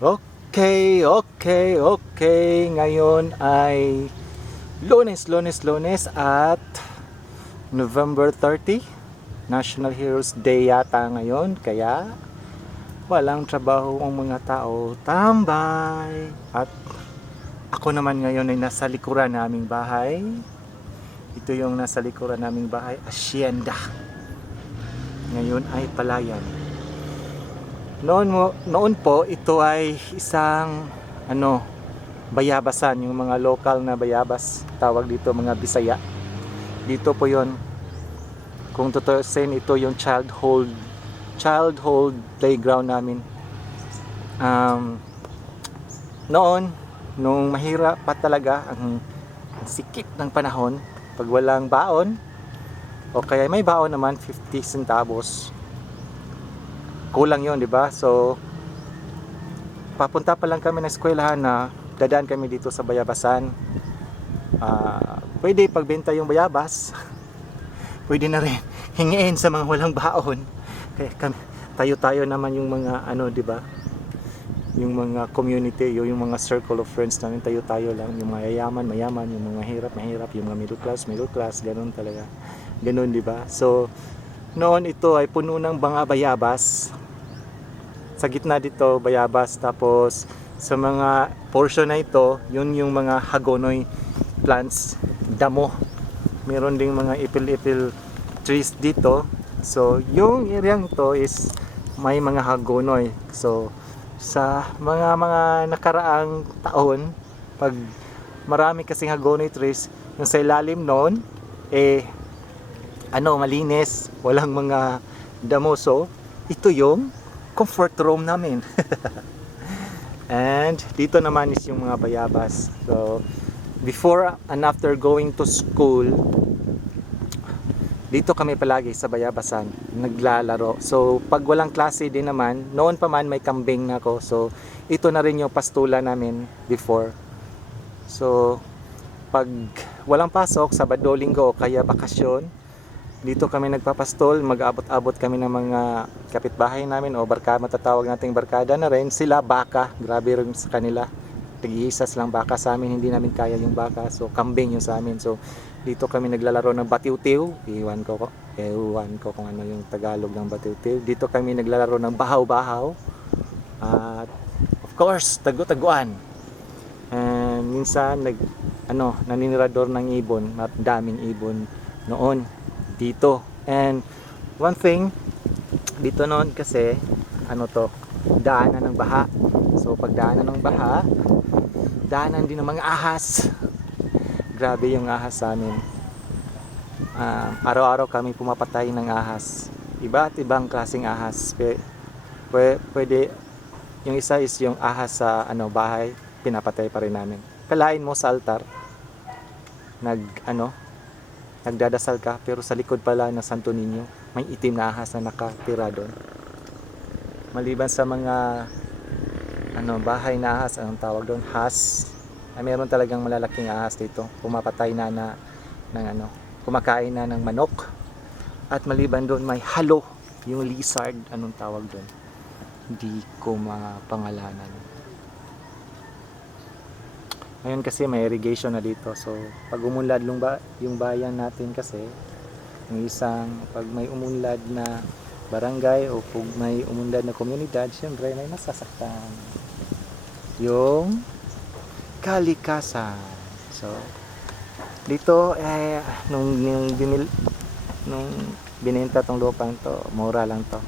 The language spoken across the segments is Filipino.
Okay, okay, okay. Ngayon ay Lunes at November 30. National Heroes Day yata ngayon. Kaya walang trabaho ang mga tao. Tambay. At ako naman ngayon ay nasa likuran naming bahay. Ito yung nasa likuran naming bahay. Hacienda. Ngayon ay palayan. Noon po ito ay isang bayabasan, yung mga local na bayabas, tawag dito mga Bisaya. Dito po yon, kung tutusin, ito yung childhood playground namin. um, Noon, nung mahirap pa talaga ang sikip ng panahon, pag walang baon o kaya may baon naman 50 centavos, kulang yon, di ba? So papunta pa lang kami ng eskwelahan na dadaan kami dito sa bayabasan. Pwede pagbenta yung bayabas, pwede na rin hingiin sa mga walang baon. Kaya kami, tayo naman yung mga di ba? Yung mga community, yung mga circle of friends namin, tayo lang. Yung mayayaman, mayaman, yung mga mahirap, yung mga middle class, ganun talaga. Ganun, di ba? So, noon ito ay puno ng mga bayabas. Sa gitna dito, bayabas. Tapos, sa mga portion na ito, yun yung mga hagonoy plants, damo. Meron ding mga ipil-ipil trees dito. So yung area ito is may mga hagonoy. So sa mga nakaraang taon, pag marami kasing hagonoy trees, yung sa ilalim noon malinis, walang mga damo. So ito yung comfort room namin. And dito naman is yung mga bayabas. So before and after going to school, dito kami palagi sa bayabasan naglalaro. So pag walang klase din naman, noon pa man may kambing na ako. So ito na rin yung pastula namin before. So pag walang pasok, Sabado, Linggo o kaya bakasyon, dito kami nagpapastol. Mag-abot-abot kami ng mga kapitbahay namin o matatawag nating barkada na rin. Sila baka, grabe rin sa kanila. Tig-iisas lang baka, sa amin hindi namin kaya yung baka, so kambing yung sa amin. So dito kami naglalaro ng batiw-tiw. Ewan ko kung ano yung Tagalog ng batiw-tiw. Dito kami naglalaro ng bahaw-bahaw. At of course, tagu-taguan. And minsan naninirador ng ibon, daming ibon noon dito. And one thing dito noon kasi daanan ng baha. So pag daanan ng baha, daanan din ng mga ahas. Grabe yung ahas sa amin. Araw-araw kami pumapatay ng ahas. Iba't ibang klaseng ahas. Pwede, yung isa is yung ahas sa bahay, pinapatay pa rin namin. Kalain mo sa altar, nagdadasal ka, pero sa likod pala ng Santo Niño, may itim na ahas na nakatira doon. Maliban sa mga bahay na ahas, anong tawag doon, meron talagang malalaking ahas dito, pumapatay na ng kumakain na ng manok. At maliban doon, may halo, yung lizard, anong tawag doon, hindi ko mapangalanan. Ngayon kasi may irrigation na dito, so pag umunlad yung bayan natin, kasi yung pag may umunlad na barangay o pag may umunlad na komunidad, syempre may masasaktan yung kalikasan. So dito nung binenta tong lupang to, mura lang to.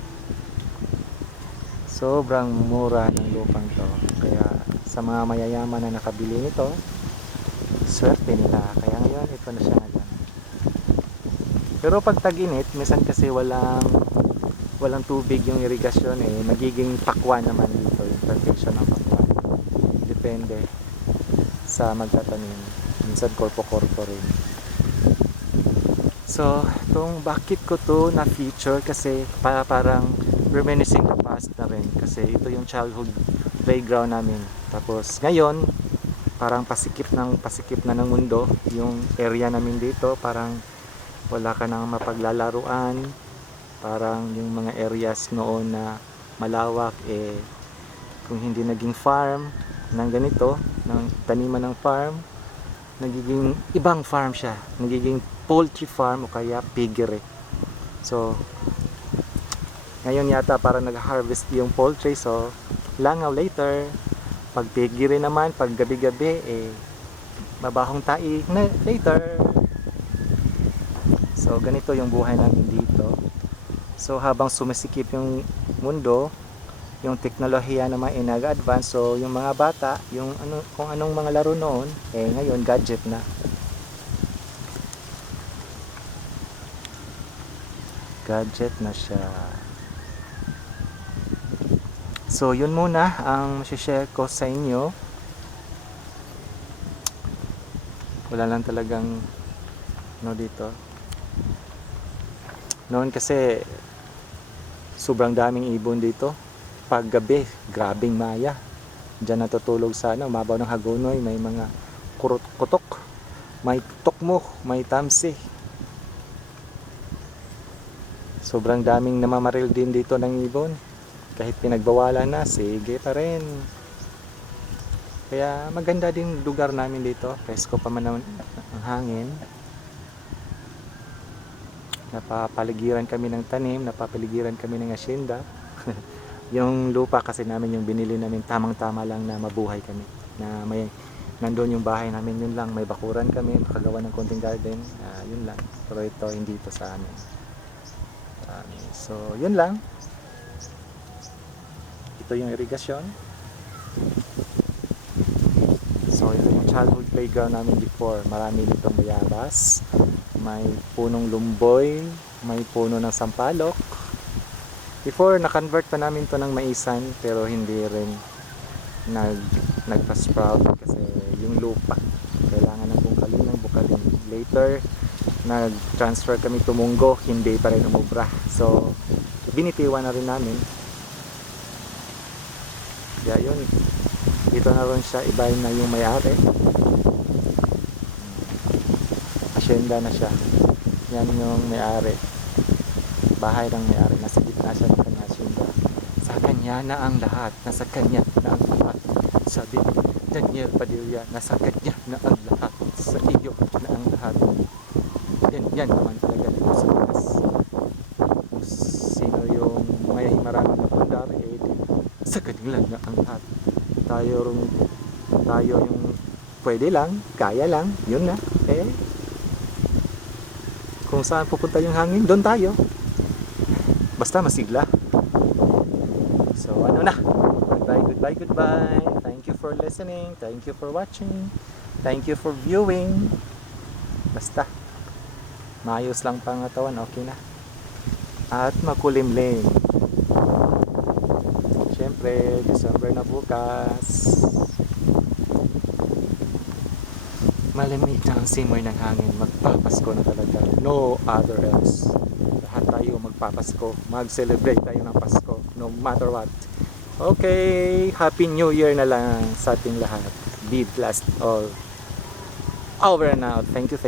Sobrang mura ng lupang to. Kaya sa mga mayayaman na nakabili nito, swerte nila. Kaya ngayon ito na siya ngayon. Pero pag tag-init, minsan kasi walang tubig yung irigasyon, magiging pakwan naman dito yung plantation ng pakwan. Depende sa magtatanim. Minsan korpo-korpo rin. So bakit ko to na feature, kasi parang reminiscing the past na rin, kasi ito yung childhood playground namin. Tapos ngayon parang pasikip na ng mundo yung area namin dito. Parang wala ka nang mapaglalaruan. Parang yung mga areas noon na malawak, Kung hindi naging farm ng ganito, ng taniman ng farm, nagiging ibang farm siya. Nagiging poultry farm o kaya piggery. So, ngayon yata para nag-harvest yung poultry. So, langaw later. Pag piggery naman, pag gabi-gabi, mabahong tae na later. So, ganito yung buhay namin dito. So, habang sumisikip yung mundo, yung teknolohiya naman ay nag-advance. So, yung mga bata, yung kung anong mga laro noon, ngayon gadget na. Gadget na siya. So, yun muna ang share ko sa inyo. Wala lang talagang dito. Noon kasi sobrang daming ibon dito. Pag gabi, grabing maya. Diyan natutulog sa umabaw ng Hagonoy, may mga kutok, may tukmo, may tamsi. Sobrang daming namamaril din dito ng ibon. Kahit pinagbawalan na, sige pa rin. Kaya maganda din lugar namin dito. Presko pa man ang hangin. Napapaligiran kami ng tanim, napapaligiran kami ng asyenda. Yung lupa kasi namin, yung binili namin, tamang-tama lang na mabuhay kami. Na may nandoon yung bahay namin, yun lang, may bakuran kami, makagawa ng konting garden, yun lang. Pero ito, hindi ito sa amin. So, yun lang. Ito yung irigasyon. So, ito yung childhood playground namin before. Marami ditong bayabas. May punong lumboy. May puno ng sampalok. Before, na-convert pa namin to ng maisan. Pero hindi rin nagpa-sprout. Kasi yung lupa, kailangan ng bukalin. Later, nag-transfer kami to Munggo. Hindi pa rin umubra. So, binitiwan na rin namin. Kaya yun, dito na rin siya, iba na yung may-ari. Asyenda na siya. Yan yung may-ari. Bahay ng may-ari. Nasa gitna siya ng kanya asyenda. Sa kanya na ang lahat. Nasa kanya na ang lahat. Sabi Daniel Padilla, nasa kanya na ang lahat. Sa iyo na ang lahat. Yan naman talaga dito sa Pinas. Kung sino yung may maraming napundar, sa kanila na ang lahat. Tayo yung pwede lang, kaya lang, yun na. Kung saan pupunta yung hangin, doon tayo. Basta masigla. So, goodbye. Thank you for listening. Thank you for watching. Thank you for viewing. Basta maayos lang pangatawan, okay na. At makulimlim. Siyempre, December na bukas. Malamig na ang simoy ng hangin. Magpapasko na talaga. No other else. Lahat tayo magpapasko. Mag-celebrate tayo ng Pasko. No matter what. Okay. Happy New Year na lang sa ating lahat. Be blessed all. Over and out. Thank you.